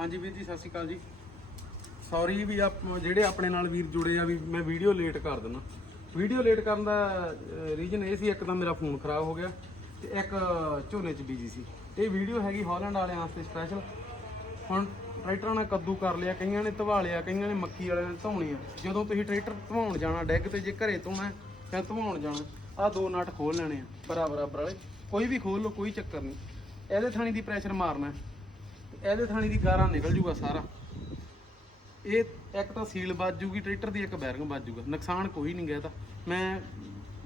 ਹਾਂਜੀ ਵੀਰ ਜੀ, ਸਤਿ ਸ਼੍ਰੀ ਅਕਾਲ ਜੀ। ਸੌਰੀ ਵੀ ਆਪ ਜਿਹੜੇ ਆਪਣੇ ਨਾਲ ਵੀਰ ਜੁੜੇ ਆ ਵੀ ਮੈਂ ਵੀਡੀਓ ਲੇਟ ਕਰ ਦਿੰਦਾ। ਵੀਡੀਓ ਲੇਟ ਕਰਨ ਦਾ ਰੀਜਨ ਇਹ ਸੀ, ਇੱਕ ਤਾਂ ਮੇਰਾ ਫੋਨ ਖਰਾਬ ਹੋ ਗਿਆ ਤੇ ਇੱਕ ਝੋਨੇ 'ਚ ਬਿਜ਼ੀ ਸੀ। ਇਹ ਵੀਡੀਓ ਹੈਗੀ ਹਾਲੈਂਡ ਵਾਲਿਆਂ ਵਾਸਤੇ ਸਪੈਸ਼ਲ ਹੁਣ ਟਰੈਕਟਰਾਂ ਨਾਲ ਕੱਦੂ ਕਰ ਲਿਆ, ਕਈਆਂ ਨੇ ਧਵਾ ਲਿਆ, ਕਈਆਂ ਨੇ ਮੱਕੀ ਵਾਲਿਆਂ ਨੇ ਧੋਣੀ ਆ। ਜਦੋਂ ਤੁਸੀਂ ਟਰੈਕਟਰ ਧਵਾਉਣ ਜਾਣਾ, ਡੈਗ ਤੇ ਜੇ ਘਰੇ ਧੋਣਾ ਜਾਂ ਧਵਾਉਣ ਜਾਣਾ ਆ ਦੋ ਨਟ ਖੋਲ ਲੈਣੇ ਆ ਬਰਾਬਰ ਬਰਾਬਰ ਵਾਲੇ। ਕੋਈ ਵੀ ਖੋਲ ਲਓ, ਕੋਈ ਚੱਕਰ ਨਹੀਂ। ਇਹਦੇ ਥਾਣੀ ਦੀ ਪ੍ਰੈਸ਼ਰ ਮਾਰਨਾ ਇਹਦੇ ਥਾਣੀ ਦੀ ਗਾਰਾ ਨਿਕਲ ਜੂਗਾ ਸਾਰਾ। ਇਹ ਇੱਕ ਤਾਂ ਸੀਲ ਵੱਜ ਜੂਗੀ ਟਰੈਕਟਰ ਦੀ ਇੱਕ ਬੈਰਿੰਗ ਵੱਜ ਜੂਗਾ। ਨੁਕਸਾਨ ਕੋਈ ਨਹੀਂ ਗਿਆ ਤਾਂ। ਮੈਂ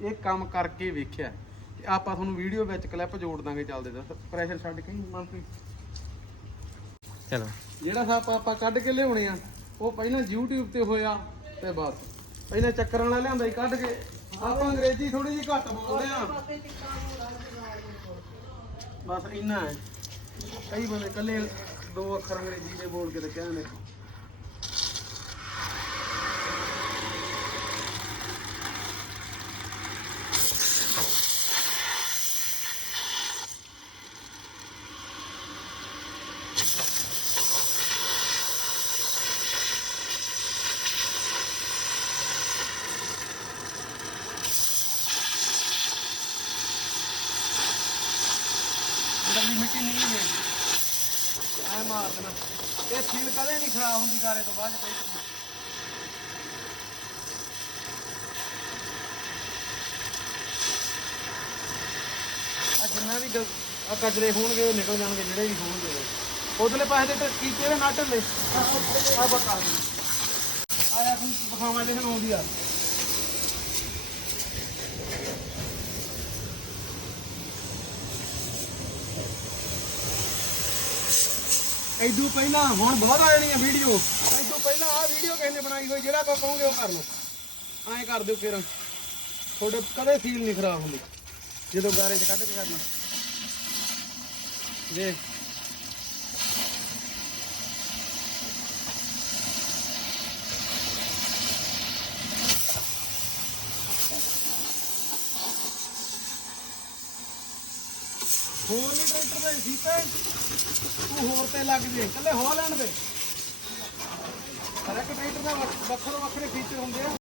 ਇਹ ਕੰਮ ਕਰਕੇ ਵੇਖਿਆ। ਤੇ ਆਪਾਂ ਤੁਹਾਨੂੰ ਵੀਡੀਓ ਵਿੱਚ ਕਲਿੱਪ ਜੋੜ ਦਾਂਗੇ ਚੱਲਦੇ ਦਾ। ਪ੍ਰੈਸ਼ਰ ਛੱਡ ਕੇ ਮਨਪ੍ਰੀਤ। ਚਲੋ। ਜਿਹੜਾ ਸਾਪ ਆਪਾਂ ਕੱਢ ਕੇ ਲਿਆਉਣੇ ਆ ਉਹ ਪਹਿਲਾਂ YouTube ਤੇ ਹੋਇਆ ਤੇ ਬਸ। ਪਹਿਲਾਂ ਚੱਕਰਾਂ ਨਾਲ ਲਿਆਂਦਾ ਹੀ ਕੱਢ ਕੇ। ਆਪਾਂ ਅੰਗਰੇਜ਼ੀ ਥੋੜੀ ਜਿਹੀ ਘੱਟ ਬੋਲਦੇ ਆ। ਬਸ ਇੰਨਾ ਹੈ। ਕਈ ਬੰਦੇ ਇਕੱਲੇ ਦੋ ਅੱਖਰ ਅੰਗਰੇਜ਼ੀ ਦੇ ਬੋਲ ਕੇ ਤੇ ਕਹਿੰਦੇ ਗੰਦੀ ਐ ਮਾਰ ਦੇਣਾ। ਇਹ ਸੀਲ ਕਦੇ ਨਹੀਂ ਖਰਾਬ ਹੁੰਦੀ ਗਾਰੇ ਤੋਂ ਬਾਅਦ, ਕੋਈ ਆ ਜਿੰਨਾ ਵੀ ਗ- ਆ ਕਚਰੇ ਹੋਣਗੇ, ਉਹ ਨਿਕਲ ਜਾਣਗੇ, ਜਿਹੜੇ ਵੀ ਹੋਣਗੇ। ਉਧਰਲੇ ਪਾਸੇ ਤੇ ਕੀਤੇ ਦੇ ਨਟ ਲੈ ਆ ਬਤਾ ਆਇਆ ਹੁਣ ਬਖਾਵਾ ਜਿਹਨਾਂ ਆਉਂਦੀ ਆ। ਐਦੂ ਪਹਿਲਾਂ, ਹੁਣ ਬਹੁਤ ਆ ਜਾਣੀਆਂ ਵੀਡੀਓ ਐਦੂ ਪਹਿਲਾਂ ਆ ਵੀਡੀਓ ਕਿਸੇ ਨੇ ਬਣਾਈ ਹੋਈ, ਜਿਹੜਾ ਕੋ ਕਹੋਗੇ ਉਹ ਕਰ ਲਓ। ਐਂ ਕਰ ਦਿਓ ਕਿਰਨ ਤੁਹਾਡੇ ਕਦੇ ਫੀਲ ਨਹੀਂ ਖਰਾਬ ਹੁੰਦੀ। ਜਦੋਂ ਗਾਰੇ 'ਚ ਕੱਢ ਕੇ ਕਰਨਾ। ਜੇ ਹੋਰ ਨਹੀਂ ਟਰੈਕਟਰ ਦੇ ਸੀਤੇ ਤੂੰ ਹੋਰ ਤੇ ਲੱਗ ਜੇ, ਇਕੱਲੇ ਹੋ ਲੈਣ ਦੇ। ਹਰ ਇੱਕ ਟਰੈਕਟਰ ਦਾ ਵੱਖਰੇ ਵੱਖਰੇ ਫੀਚਰ ਹੁੰਦੇ ਆ।